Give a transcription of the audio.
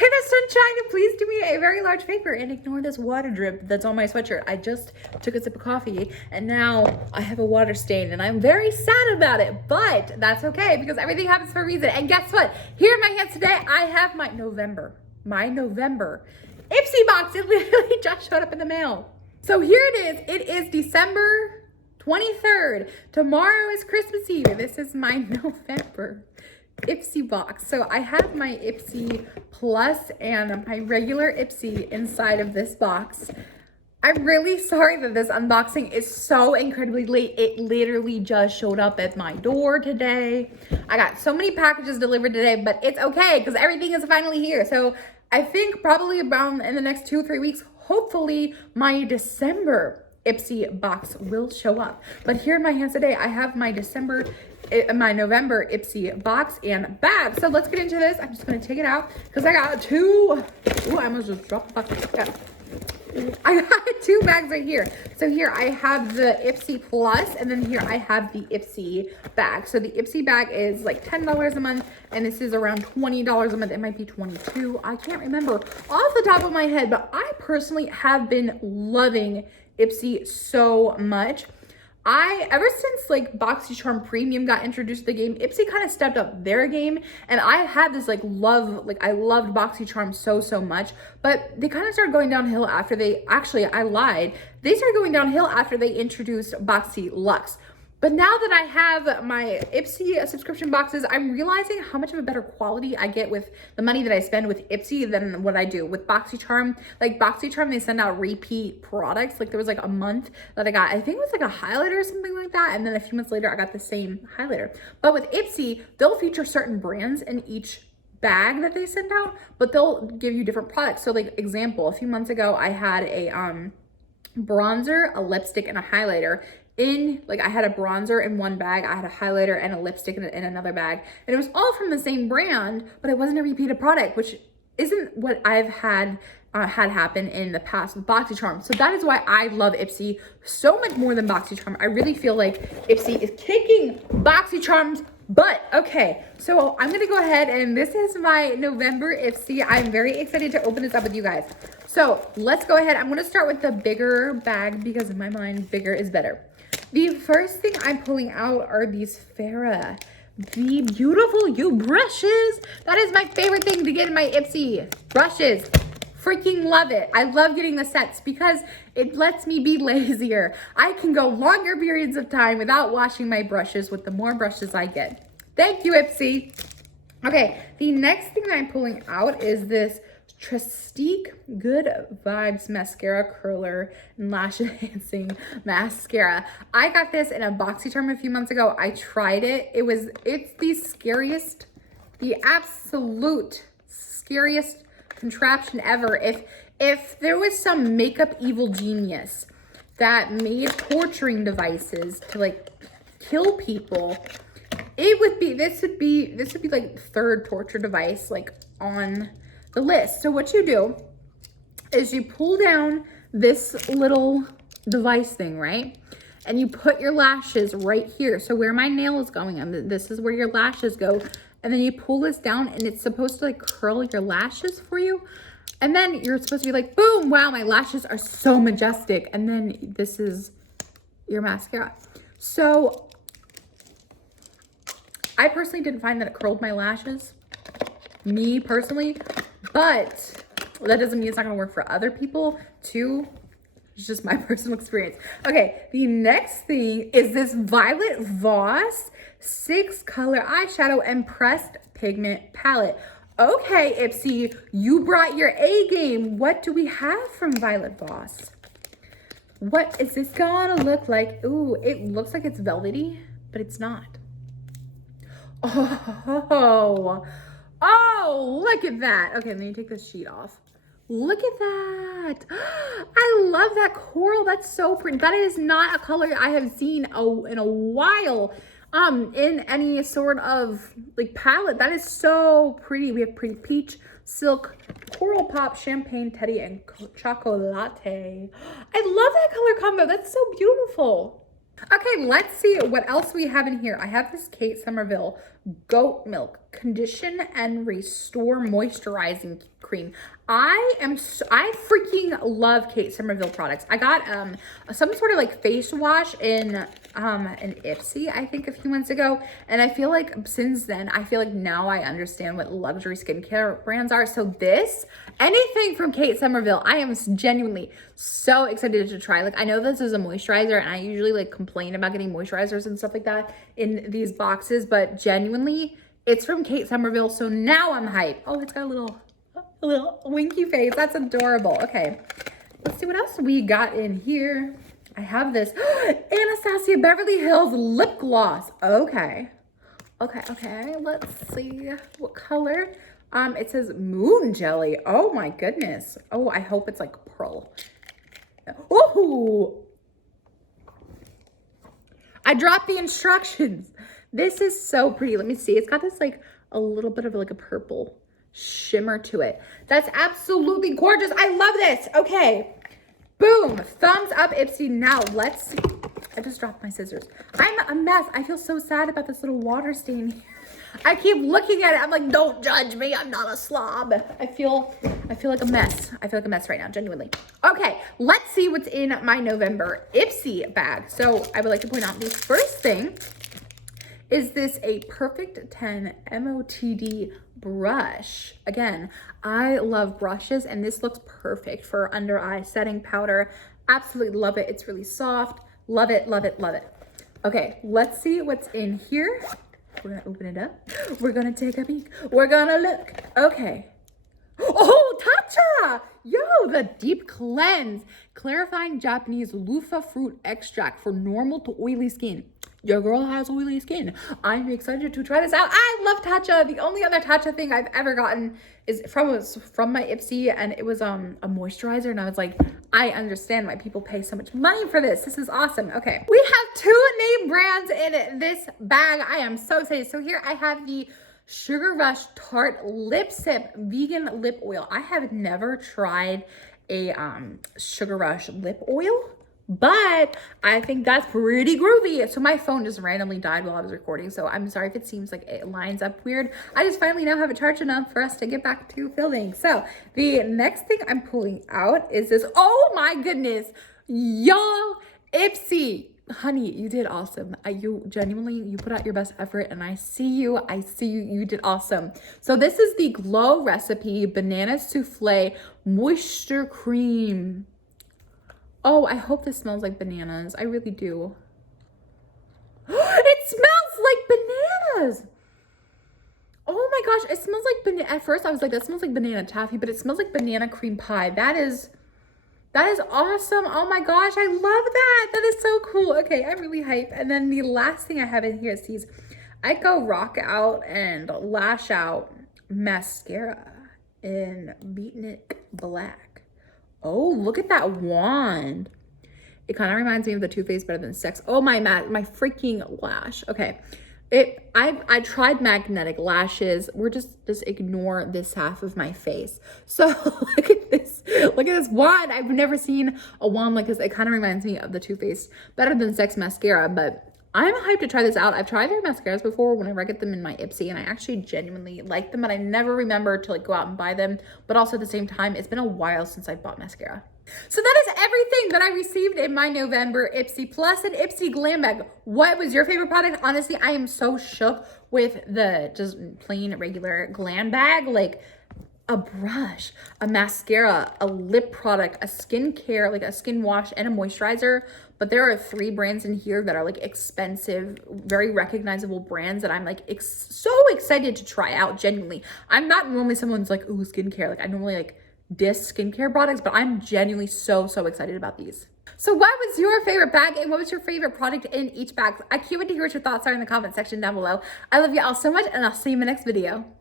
Hey there, sunshine, please do me a very large favor and ignore this water drip that's on my sweatshirt. I just took a sip of coffee and now I have a water stain and I'm very sad about it, but that's okay because everything happens for a reason. And guess what? Here in my hands today, I have my November IPSY box. It literally just showed up in the mail. So here it is. It is December 23rd. Tomorrow is Christmas Eve. This is my November IPSY box. So I have my IPSY Plus and my regular IPSY inside of this box. I'm really sorry that this unboxing is so incredibly late. It literally just showed up at my door today. I got so many packages delivered today, but it's okay because everything is finally here. So I think probably around in the next 2 or 3 weeks, hopefully my December IPSY box will show up. But here in my hands today, I have my November IPSY box and bag. So let's get into this. I'm just gonna take it out because I got two. Ooh, I almost just dropped the box. Yeah. I got 2 bags right here. So here I have the IPSY Plus and then here I have the IPSY bag. So the IPSY bag is like $10 a month and this is around $20 a month. It might be 22. I can't remember off the top of my head, but I personally have been loving IPSY so much. Ever since like Boxycharm Premium got introduced to the game, IPSY kind of stepped up their game, and I had this I loved Boxycharm so much, but they kind of started going downhill after I lied. They started going downhill after they introduced Boxy Luxe. But now that I have my IPSY subscription boxes, I'm realizing how much of a better quality I get with the money that I spend with IPSY than what I do with Boxycharm. Like Boxycharm, they send out repeat products. Like there was like a month that I got, I think it was like a highlighter or something like that. And then a few months later, I got the same highlighter. But with IPSY, they'll feature certain brands in each bag that they send out, but they'll give you different products. So like example, a few months ago, I had a bronzer, a lipstick, and a highlighter. I had a bronzer in one bag, I had a highlighter and a lipstick in another bag, and it was all from the same brand, but it wasn't a repeated product, which isn't what I've had happen in the past with Boxycharm. So that is why I love IPSY so much more than Boxycharm. I really feel like IPSY is kicking Boxycharm's butt. Okay, so I'm gonna go ahead and this is my November IPSY. I'm very excited to open this up with you guys. So let's go ahead. I'm gonna start with the bigger bag because in my mind, bigger is better. The first thing I'm pulling out are these Farrah, the beautiful U brushes. That is my favorite thing to get in my IPSY brushes. Freaking love it. I love getting the sets because it lets me be lazier. I can go longer periods of time without washing my brushes with the more brushes I get. Thank you, IPSY. Okay, the next thing I'm pulling out is this Trestique Good Vibes Mascara Curler and Lash Enhancing Mascara. I got this in a Boxycharm a few months ago. I tried it. It's the absolute scariest contraption ever. If there was some makeup evil genius that made torturing devices to like kill people, this would be like the 3rd torture device like on the list. So what you do is you pull down this little device thing, right? And you put your lashes right here. So where my nail is going, and this is where your lashes go. And then you pull this down and it's supposed to like curl your lashes for you. And then you're supposed to be like, boom, wow, my lashes are so majestic. And then this is your mascara. So I personally didn't find that it curled my lashes, me personally, but that doesn't mean it's not gonna work for other people too. It's just my personal experience. Okay, the next thing is this Violet Voss 6-color eyeshadow and pressed pigment palette. Okay, IPSY, you brought your A game. What do we have from Violet Voss? What is this gonna look like? Ooh, it looks like it's velvety, but it's not. Oh, look at that. Okay, let me take this sheet off. Look at that. I love that coral. That's so pretty. That is not a color I have seen in a while in any sort of like palette. That is so pretty. We have pretty peach, silk, coral pop, champagne, teddy, and chocolate. I love that color combo. That's so beautiful. Okay, let's see what else we have in here. I have this Kate Somerville Goat Milk Condition and Restore Moisturizing Cream. I freaking love Kate Somerville products. I got some sort of like face wash in an Ipsy, I think a few months ago, and I feel like since then, I feel like now I understand what luxury skincare brands are. So this, anything from Kate Somerville, I am genuinely so excited to try. Like, I know this is a moisturizer, and I usually like complain about getting moisturizers and stuff like that in these boxes, but genuinely, it's from Kate Somerville, so now I'm hyped. Oh, it's got a little winky face. That's adorable. Okay, let's see what else we got in here. I have this Anastasia Beverly Hills lip gloss. Okay. Let's see what color. It says Moon Jelly. Oh my goodness. Oh, I hope it's like pearl. Oh, I dropped the instructions. This is so pretty. Let me see. It's got this like a little bit of like a purple shimmer to it. That's absolutely gorgeous. I love this. Okay. Boom. Thumbs up, Ipsy. Now let's see. I just dropped my scissors. I'm a mess. I feel so sad about this little water stain here. I keep looking at it. I'm like, don't judge me. I'm not a slob. I feel like a mess. I feel like a mess right now, genuinely. Okay, let's see what's in my November Ipsy bag. So I would like to point out the first thing is this a Perfect 10 MOTD brush. Again, I love brushes, and this looks perfect for under eye setting powder. Absolutely love it. It's really soft. Love it, love it, love it. Okay, let's see what's in here. We're gonna open it up. We're gonna take a peek. We're gonna look. Okay. Oh, Tatcha! Yo, the Deep Cleanse. Clarifying Japanese loofah fruit extract for normal to oily skin. Your girl has oily skin. I'm excited to try this out. I love Tatcha. The only other Tatcha thing I've ever gotten is from my Ipsy, and it was a moisturizer, and I was like, I understand why people pay so much money for this. This is awesome. Okay, we have 2 name brands in this bag. I am so excited. So here I have the Sugar Rush Tarte Lip Sip Vegan Lip Oil. I have never tried a Sugar Rush lip oil, but I think that's pretty groovy. So my phone just randomly died while I was recording, so I'm sorry if it seems like it lines up weird. I just finally now have it charged enough for us to get back to filming. So the next thing I'm pulling out is this. Oh my goodness, y'all, Ipsy. Honey, you did awesome. You genuinely, you put out your best effort, and I see you, you did awesome. So this is the Glow Recipe Banana Souffle Moisture Cream. Oh, I hope this smells like bananas. I really do. It smells like bananas. Oh my gosh, it smells like banana. At first I was like, that smells like banana taffy, but it smells like banana cream pie. That is awesome. Oh my gosh, I love that. That is so cool. Okay, I'm really hyped. And then the last thing I have in here is these Echo Rock Out and Lash Out mascara in Beatnik Black. Oh, look at that wand. It kind of reminds me of the Too Faced Better Than Sex. Oh, my freaking lash. Okay. I tried magnetic lashes. We're just ignore this half of my face. So look at this wand. I've never seen a wand like this. It kind of reminds me of the Too Faced Better Than Sex mascara, but I'm hyped to try this out. I've tried their mascaras before whenever I get them in my Ipsy, and I actually genuinely like them, but I never remember to like go out and buy them. But also at the same time, it's been a while since I bought mascara. So that is everything that I received in my November Ipsy plus an Ipsy Glam bag. What was your favorite product? Honestly, I am so shook with the just plain regular glam bag. Like a brush, a mascara, a lip product, a skincare, like a skin wash and a moisturizer. But there are 3 brands in here that are like expensive, very recognizable brands that I'm like so excited to try out, genuinely. I'm not normally someone who's like, ooh, skincare. Like I normally like diss skincare products, but I'm genuinely so excited about these. So what was your favorite bag, and what was your favorite product in each bag? I can't wait to hear what your thoughts are in the comment section down below. I love you all so much, and I'll see you in my next video.